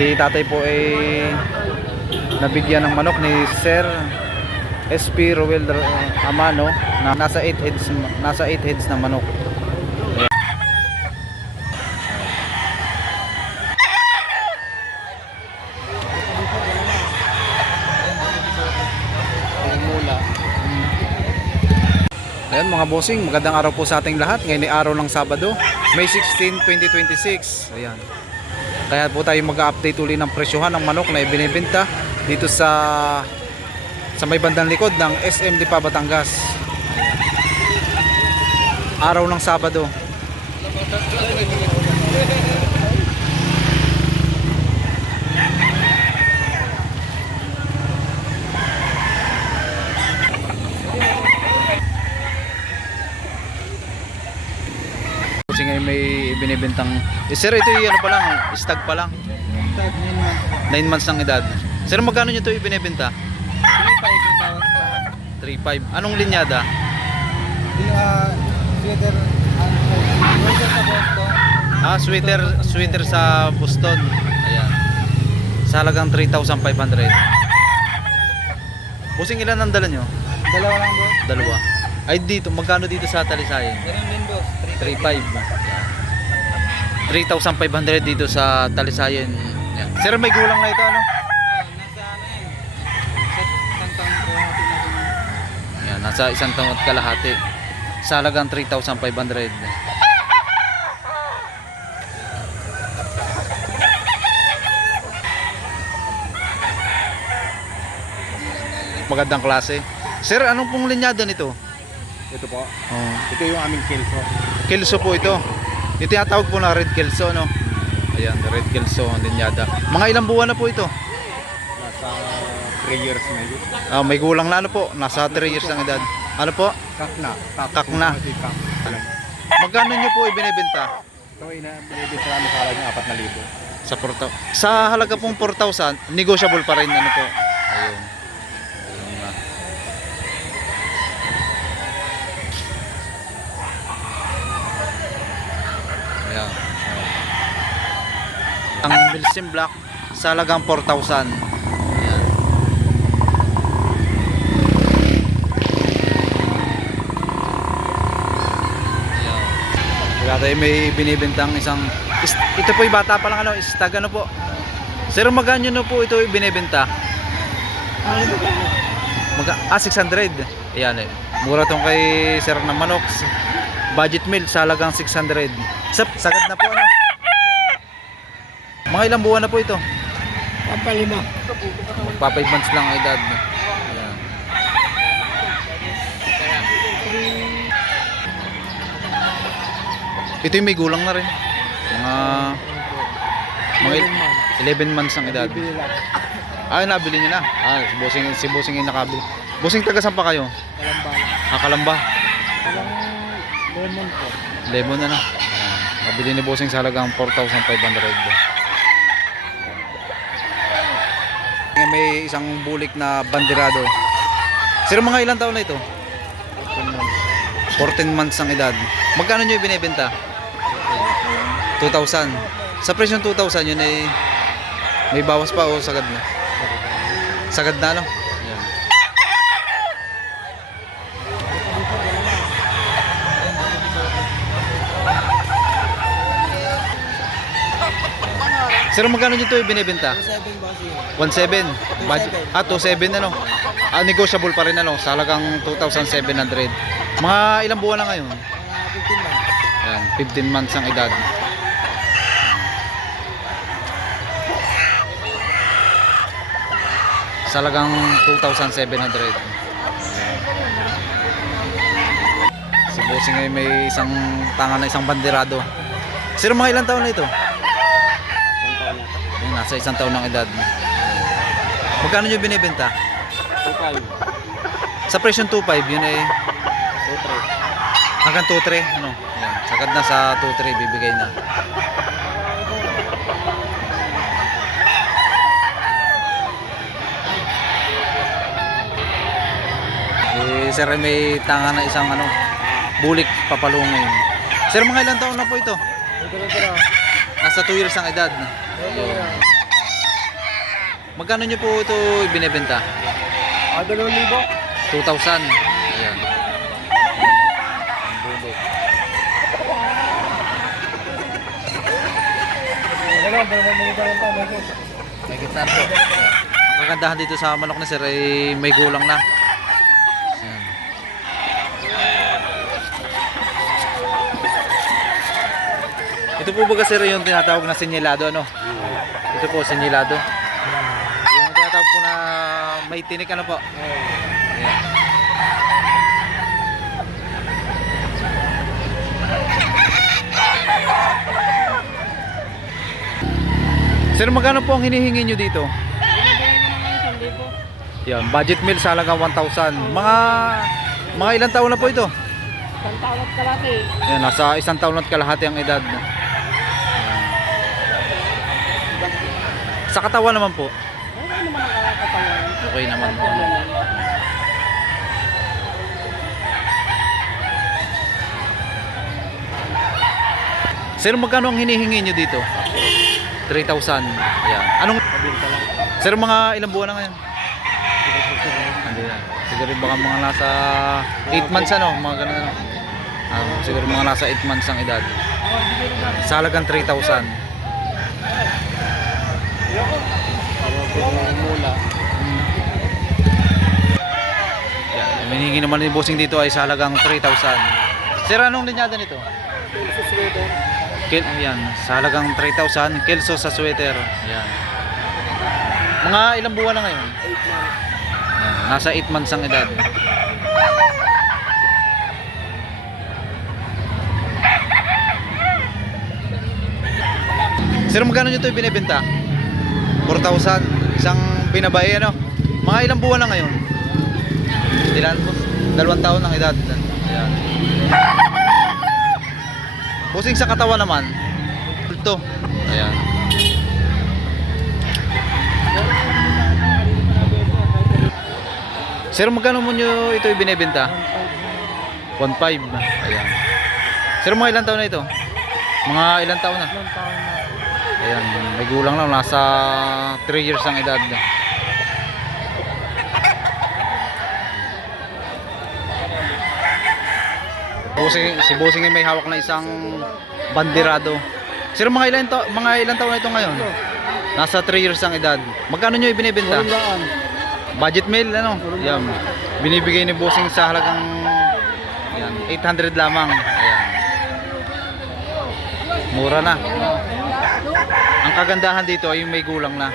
Si tatay po ay nabigyan ng manok ni Sir SP Roel Amano na nasa 8 heads na manok. Ayan mga bossing, magandang araw po sa ating lahat. Ngayon ay araw ng Sabado, May 16, 2026. Ayan. Kaya po tayo mag-update uli ng presyohan ng manok na ibinibenta dito sa may bandang likod ng SM Lipa, Batangas. Araw ng Sabado. Kasi ngayon may binibintang sir, ito yung ano pa lang, stag pa lang. 9 months ng edad. Sir, magkano nyo ito ibinibenta? 3.5. Anong linyada? Sweater sa Boston. Ayan. Sa halagang 3,500. Busing ilan ang dala nyo? Dalawa lang boss. Dalawa. Ay dito, magkano dito sa Talisayan? Ganun din boss. 3,500 dito sa Talisayan. Yan. Sir, may gulang na ito ano? Nasa isang taon Yan, nasa 1 taon at po natin. kalahati. Sa halagang 3,500. Magandang klase. Sir, anong pong linyada nito? Ito po. Oh. Ito yung aming kelso. Kelso po ito. Ito tinatawag po na red kelso, no? Ayan, red kelso ang linyada. Mga ilang buwan na po ito? Nasa 3 years na yun. Ah, may gulang na ano po, nasa 3 years ng edad. Ano po? Kakna. Kakna. Magkano nyo po ibinibenta? Ito ay binibenta namin sa halagang 4,000. Sa sa halaga pong 4,000, negotiable pa rin ano po. Ayun. Ayun na. Ayan. Ang Milsim Black sa halagang 4,000. Ayan. Kaya tayo may binibentang isang ito po yung bata pa lang ano, stag ano po. Sir, magkano na po ito ibinebenta? 600. Ayan eh. Mura tong kay Sir na manok. Budget meal sa halagang 600. Sagad na po ano. Mga ilang buwan na po ito? Pampalima. Magpa 5 months lang ang edad. Ayan. Ito yung may gulang na rin. Mga 11 months ang edad. Bibili lang. Ah, nabili niyo na. Ah, si Bossing yung nakabili. Bossing, taga saan pa kayo? Kalamba lang. Ah, Kalamba. Walang lemon po. Lemon na na. Ayan. Nabili ni Bossing sa halagang 4,500. May isang bulik na bandirado. Sir, mga ilang taon na ito? 14 months ang edad. Magkano nyo ibinebenta? 2,000. Sa presyong 2,000 yun ay may bawas pa o sagad na? Sagad na no? Ayan. Sir, magkano nyo ito ibinebenta? 7 boss yun. 1,700. 2,700 ano? Ah, negotiable pa rin ano, sa halagang 2,700. Mga ilang buwan na ngayon? Mga 15 months. Yan, 15 months ang edad. Sa halagang 2,700. Si Bossing ay may isang tangan na isang bandirado. Sir, mga ilang taon na ito? Yan, nasa 1 taon ng edad. Magkano nyo binibenta? 2,500. Sa presyong 2.5 yun ay 2,300. hanggang 2.3 ano? Yan, sagad na sa 2.3 bibigay na. Sir, may tanga na isang ano, bulik papalungin. Sir, mga ilang taon na po ito? Ito. Nasa 2 years ang edad. Ito. Magkano nyo po ito binebenta? 2,000. 2,000. Ayan. Ano, may gitar po. Ang kagandahan dito sa manok na sir ay may gulang na. Ayan. Ito po ba sir yung tinatawag na sinyelado ano? Ito po sinyelado. Yung tinatawag po na may tinik ano po? Ayan. Sir, magkano po ang hinihingi nyo dito? Yan, budget meal sa halagang 1,000. Mga ilang taon na po ito? Isang taon at kalate. Yan, nasa 1 taon at kalahati ang edad. Yan. Sa katawan naman po. Ano naman ang kakatawa? Okay naman po. Sir, magkano ang hinihingi nyo dito? 3,000. Yan. Anong Sir, mga ilang buwan na ngayon? Hindi na. Siguro baka mga nasa 8 months ano, mga ganun ano. Siguro mga nasa 8 months ang edad. Sa halagang 3,000. Mula. Yan. Ang hinihingi naman ni bossing dito ay sa halagang 3,000. Sir, anong linyada nito? Yan, sa halagang 3,000, kelso sa sweater. Yan. Mga ilang buwan na ngayon? 8 months. Yan, nasa 8 months ang edad. Sir, magkano nyo ito binibenta? 4,000. Isang binabae ano? Mga ilang buwan na ngayon? Ilan po? 2 taon ang edad. Ayan. Busing sa katawan naman. Ito. Ayan. Sir, magkano mo nyo ito ibinebenta? 1,500. Ayan. Sir, mga ilang taon na ito? Mga ilang taon na? Ilang taon na. Ayan, may gulang lang. Nasa 3 years ang edad. Si Bossing ay may hawak na isang bandirado. Sir, mga ilang taon na ito ngayon? Nasa 3 years ang edad. Magkano nyo ibinibenta? Walang Budget meal, ano? Yan. Binibigay ni Bossing sa halagang yan, 800 lamang. Ayan. Mura na. Ang kagandahan dito ay may gulang na.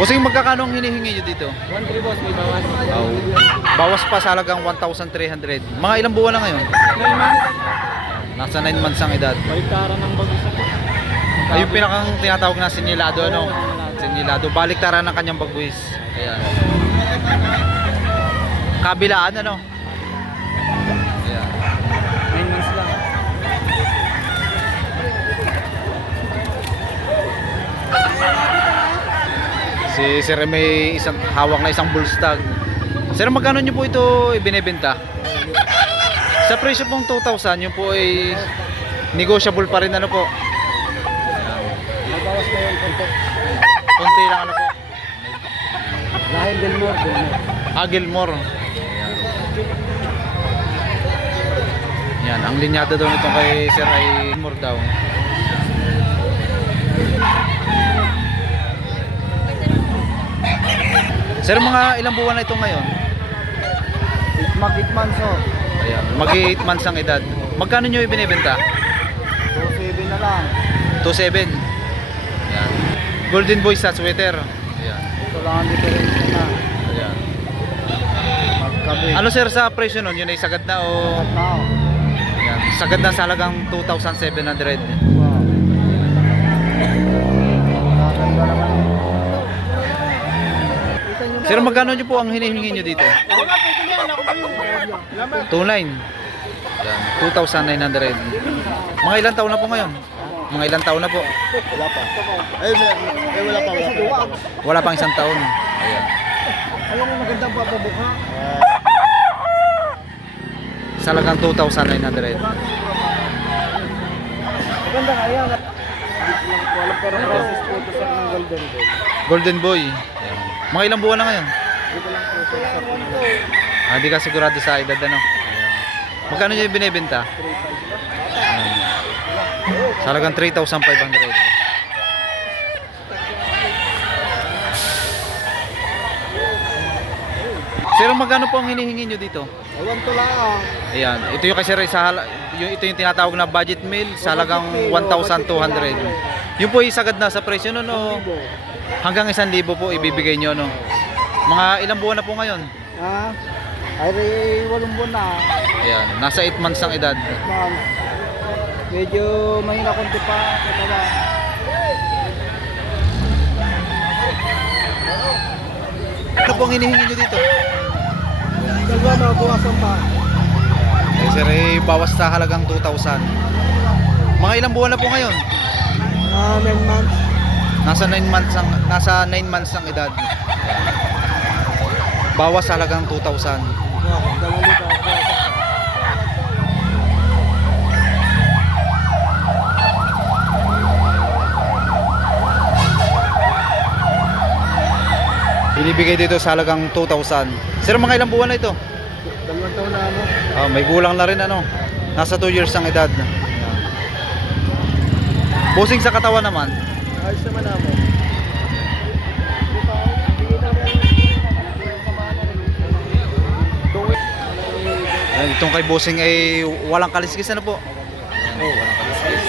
Bossing, magkakano ang hinihingi nyo dito? 1,300 boss, may bawas. Oh. Bawas pa sa halagang 1,300. Mga ilang buwan na ngayon? 9 months. Nasa 9 months ang edad. Baliktaran ng bagos ako. Ay, yung pinakang tinatawag na sinyelado, ano? Sinyelado. Baliktaran ng kanyang bagwis. Ayan. Kabilaan, ano? Ayan. 9 months lang. Si Sir may isang hawak na isang bull stag. Sir, magkano nyo po ito ibinebenta? Sa presyo pong 2,000, yun po ay negotiable pa rin, ano po? May bawas na yung konti. Konti lang, ano po? Dahil Delmore. Gilmore. Yan, ang linyada daw nito kay Sir ay Gilmore daw. Sir, mga ilang buwan na ito ngayon? 8 months oh. Ayan, mag-8 months ang edad. Magkano nyo ibinibenta? 2,700 na lang. 2,700. Ayan. Golden Boy sa sweater. Ayan. Ito lang ang diferensya na. Ayan. Magkabit. Ano sir sa presyo nun? Yun ay sagad na o? Tao. Ayan. Sagad na sa halagang 2,700. Wow. Maganda naman. Sir, magkano nyo po ang hinihingi nyo dito? 2,900. Ayan. 2,900. Mga ilang taon na po ngayon? Mga ilang taon na po? Wala pa. Wala pa. Wala pang 1 taon. Ayan. Ayaw mo magandang papabuka. Sa halagang 2,900. Maganda kaya. lang po alam, pero process po ito sir ng golden gold. Golden Boy. Ayan. Mga ilang buwan na ngayon? Dito lang po sir sa Panginoon. Hindi ka sigurado sa edad ano? Ayan. Magkano nyo yung binibenta? Ayan. Sa halagang 3,500. Sir, magkano po ang hinihingi nyo dito? Ewan to lang. Ayan, ito yung kasi ito yung tinatawag na budget meal sa halagang 1,200. Yung po isagad na sa presyo no, no? Hanggang 1,000 po ibibigay nyo no. Mga ilang buwan na po ngayon? Ha? Ay, 8 buwan na. Ayan, nasa 8 months ang edad. Ma'am. Medyo mahina konti pa. Katawa. Ano po ang hinihingi nyo dito? Dalawa na, buwasan pa. Eh, sir, bawas sa halagang 2,000. Mga ilang buwan na po ngayon? 9 months. Nasa 9 months ang edad. Bawas sa halagang 2,000. Buwasan. 2,000. Binibigay dito sa halagang 2,000. Sir, mga ilang buwan na ito? 2 taon na ano. May gulang na rin ano. Nasa 2 years ang edad. Busing sa katawan naman. Ayos naman namin. Ayan, itong kay Busing ay walang kaliskis ano po? Walang kaliskis.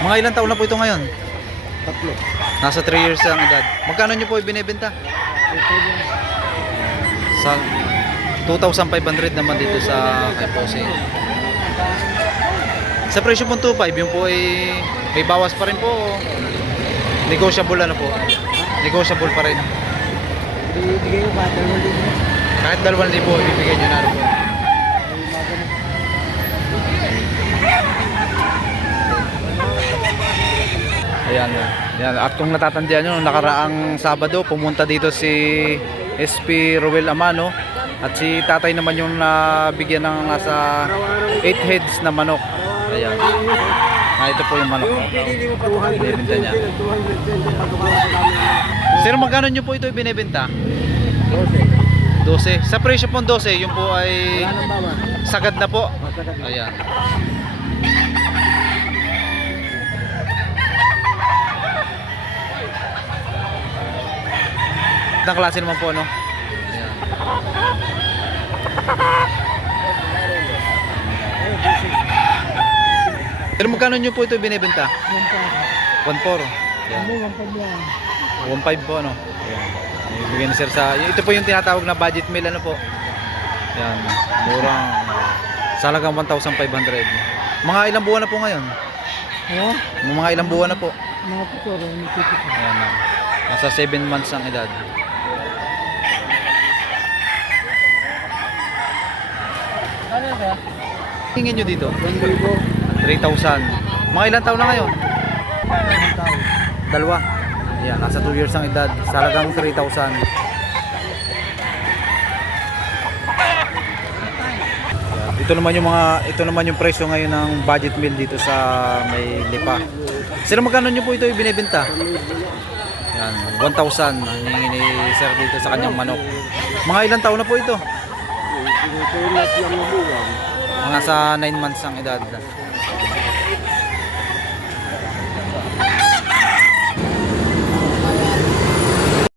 Mga ilang taon na po ito ngayon? 3. Nasa 3 years ang edad. Magkano nyo po ibinibenta? Sa 2,500 naman dito sa kay Busing. Sa presyo po 2,500, yung po ay may bawas pa rin po. Negotiable ano po? Negotiable pa rin. Ibigay ko ba? 2,000. Kahit 2,000 ibibigay nyo na ano po. Ayan. Ayan. At kung natatandaan nyo, nakaraang Sabado, pumunta dito si SP Ruel Amano. At si tatay naman yung nabigyan ng nasa 8 heads na manok. Ayan. Ito po yung manok. Pinili mo pa 200. Binibenta niya. 220 pagkabawa sa namin. Sir, magkano nyo po ito ibinibenta? 12. Sa presyo po 12, yung po ay Wala nang bawas. sagad na po. Masagad na. Ayan. Itang klase naman po, no? Ayan. Pero magkano nyo po ito binibenta? 1,400. Ayan. 1,500 po, ano? Ayan. Ibigay ni sir sa... Ito po yung tinatawag na budget meal, ano po? Ayan. Murang... Sa halagang 1,500. Mga ilang buwan na po ngayon? Oo? Mga ilang buwan na po? Mga putoro, may titik. Ayan na. Nasa 7 months ang edad. Ano ba? Tingin nyo dito? 1,000. 3,000. Mga ilang taon na ngayon? 1,000. Dalawa. Ayan, nasa 2 years ang edad. Sa halagang 3,000. Ito naman yung presyo ngayon ng budget meal dito sa may Lipa. Sir, magkano nyo po ito ibinebenta? Yan, 1,000 ang hiningi ni sir dito sa kanyang manok. Mga ilang taon na po ito? Pinutulat lang ng buwan. Mga sa 9 months ang edad.